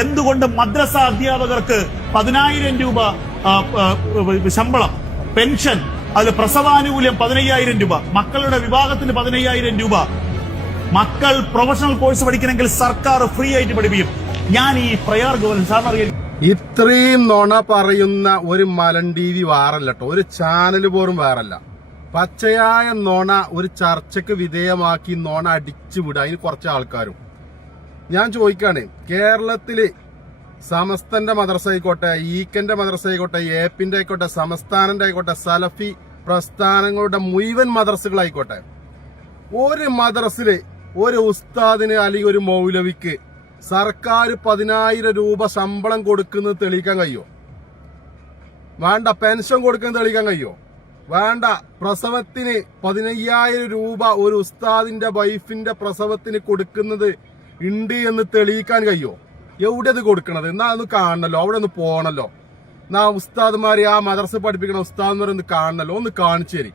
എന്തുകൊണ്ട് മദ്രസ അധ്യാപകർക്ക് 10,000 രൂപ ശമ്പളം, പെൻഷൻ, അതിൽ പ്രസവാനുകൂല്യം 15,000 രൂപ, മക്കളുടെ വിവാഹത്തിന് 15,000 രൂപ, മക്കൾ പ്രൊഫഷണൽ കോഴ്സ് പഠിക്കണമെങ്കിൽ സർക്കാർ ഫ്രീ ആയിട്ട് പഠിപ്പിക്കും. ഞാൻ ഈ പ്രയാർ ഗവൺമെന്റ് ഇത്രയും നുണ പറയുന്ന ഒരു മലൻ ടി വി വേറല്ലോ, ഒരു ചാനൽ പോലും വേറല്ല. പച്ചയായ നുണ ഒരു ചർച്ചയ്ക്ക് വിധേയമാക്കി നുണ അടിച്ചു വിടുക അതിന് കുറച്ച് ആൾക്കാരും. ഞാൻ ചോദിക്കാണ്, കേരളത്തില് സമസ്തന്റെ മദ്രസ ആയിക്കോട്ടെ, ഈക്കന്റെ മദ്രസ ആയിക്കോട്ടെ, ഏപ്പിന്റെ ആയിക്കോട്ടെ, സംസ്ഥാനന്റെ ആയിക്കോട്ടെ, സലഫി പ്രസ്ഥാനങ്ങളുടെ മുഴുവൻ മദ്രസകളായിക്കോട്ടെ, ഒരു മദ്രസില് ഒരു ഉസ്താദിന് അല്ലെങ്കിൽ ഒരു മൗലവിക്ക് സർക്കാർ 10,000 രൂപ ശമ്പളം കൊടുക്കുന്നത് തെളിയിക്കാൻ കഴിയോ? വേണ്ട. പെൻഷൻ കൊടുക്കുന്നത് തെളിയിക്കാൻ കഴിയോ? വേണ്ട. പ്രസവത്തിന് 15,000 രൂപ ഒരു ഉസ്താദിന്റെ വൈഫിന്റെ പ്രസവത്തിന് കൊടുക്കുന്നത് ഉണ്ട് എന്ന് തെളിയിക്കാൻ കഴിയോ? എവിടെ അത് കൊടുക്കണത്? എന്നാ ഒന്ന് കാണണല്ലോ, അവിടെ ഒന്ന് പോകണല്ലോ. എന്നാ ഉസ്താദ്മാരെ, ആ മദ്രസ പഠിപ്പിക്കണ ഉസ്താദ്മാരെ ഒന്ന് കാണണല്ലോ, ഒന്ന് കാണിച്ചു തരി.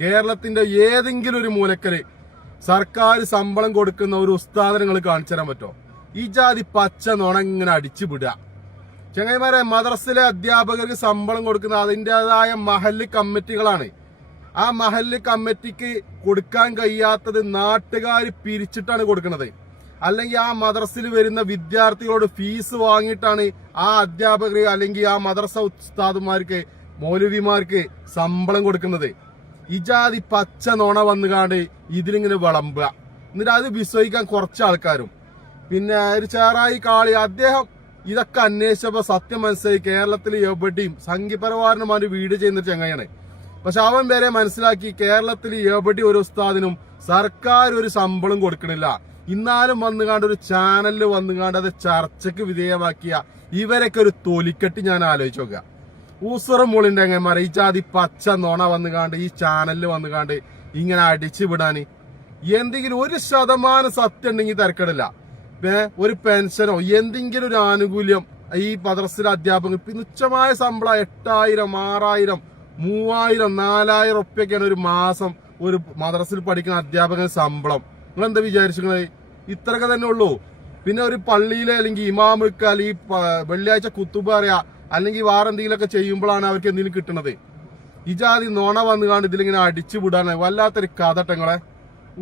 കേരളത്തിന്റെ ഏതെങ്കിലും ഒരു മൂലക്കല് സർക്കാർ ശമ്പളം കൊടുക്കുന്ന ഒരു ഉസ്താദിനെ നിങ്ങൾ കാണിച്ചു തരാൻ പറ്റുമോ? ഈ ജാതി പച്ച നുണ ഇങ്ങനെ അടിച്ചു വിടുക. ചങ്ങായിമാരെ, മദ്രസയിലെ അധ്യാപകർക്ക് ശമ്പളം കൊടുക്കുന്ന അതിൻ്റെതായ മഹല്ല് കമ്മിറ്റികളാണ്. ആ മഹല്ല് കമ്മിറ്റിക്ക് കൊടുക്കാൻ കഴിയാത്തത് നാട്ടുകാർ പിരിച്ചിട്ടാണ് കൊടുക്കുന്നത്. അല്ലെങ്കിൽ ആ മദ്രസയിൽ വരുന്ന വിദ്യാർത്ഥികളോട് ഫീസ് വാങ്ങിയിട്ടാണ് ആ അധ്യാപകർ അല്ലെങ്കിൽ ആ മദ്രസ ഉസ്താദുമാർക്ക്, മൗലവിമാർക്ക് ശമ്പളം കൊടുക്കുന്നത്. ഇജാതി പച്ച നുണ വന്നുകാണ്ട് ഇതിലിങ്ങനെ വിളമ്പുക. എന്നിട്ട് അത് വിശ്വസിക്കാൻ കുറച്ച് ആൾക്കാരും. പിന്നെ ഒരു ചേറായി കാളി, അദ്ദേഹം ഇതൊക്കെ അന്വേഷിച്ചപ്പോ സത്യം മനസ്സിലായി കേരളത്തിൽ എവിടെയും സംഘപരിവാരന്മാര് വീട് ചെയ്യുന്ന ചങ്ങയാണ്. പക്ഷെ അവൻ വരെ മനസ്സിലാക്കി കേരളത്തിൽ എവിടെ ഒരു ഉസ്താദിനും സർക്കാർ ഒരു ശമ്പളം കൊടുക്കണില്ല. ഇന്നാലും വന്നുകാണ്ട് ഒരു ചാനലിൽ വന്നുകാണ്ട് അത് ചർച്ചയ്ക്ക് വിധേയമാക്കിയ ഇവരൊക്കെ ഒരു തൊലിക്കെട്ടി ഞാൻ ആലോചിച്ച് നോക്കുക. ഊസുറ മൂളിന്റെ അങ്ങന്മാരെ ഈ ജാതി പച്ച നുണ വന്നുകാണ്ട് ഈ ചാനലിൽ വന്നുകാണ്ട് ഇങ്ങനെ അടിച്ചു വിടാന് എന്തെങ്കിലും 1% സത്യം ഉണ്ടെങ്കിൽ തിരക്കിടില്ല. ഒരു പെൻഷനോ എന്തെങ്കിലും ഒരു ആനുകൂല്യം ഈ മദ്രസയിലെ അധ്യാപകർ തുച്ഛമായ ശമ്പളം 8,000, 6,000, 3,000, 4,000 ഉറുപ്പ്യൊക്കെയാണ് ഒരു മാസം ഒരു മദ്രസയിൽ പഠിക്കുന്ന അധ്യാപകന് ശമ്പളം. നിങ്ങൾ എന്താ വിചാരിച്ചിരിക്കുന്നത്? ഇത്രയൊക്കെ തന്നെ ഉള്ളൂ. പിന്നെ ഒരു പള്ളിയിലെ അല്ലെങ്കിൽ ഇമാമുക്ക് അല്ലെങ്കിൽ വെള്ളിയാഴ്ച കുത്തുബ അറിയാ അല്ലെങ്കിൽ വേറെ എന്തെങ്കിലുമൊക്കെ ചെയ്യുമ്പോഴാണ് അവർക്ക് എന്തെങ്കിലും കിട്ടുന്നത്. ഈ ജാതി നുണ വന്നുകാണ്ട് ഇതിലിങ്ങനെ അടിച്ചു വിടാണ്. വല്ലാത്തൊരു കഥട്ടങ്ങളെ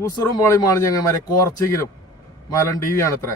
ഊസറും മോളിയുമാണ് ഞങ്ങന്മാരെ കുറച്ചെങ്കിലും മലൻ ടി വി ആണ് ഇത്ര.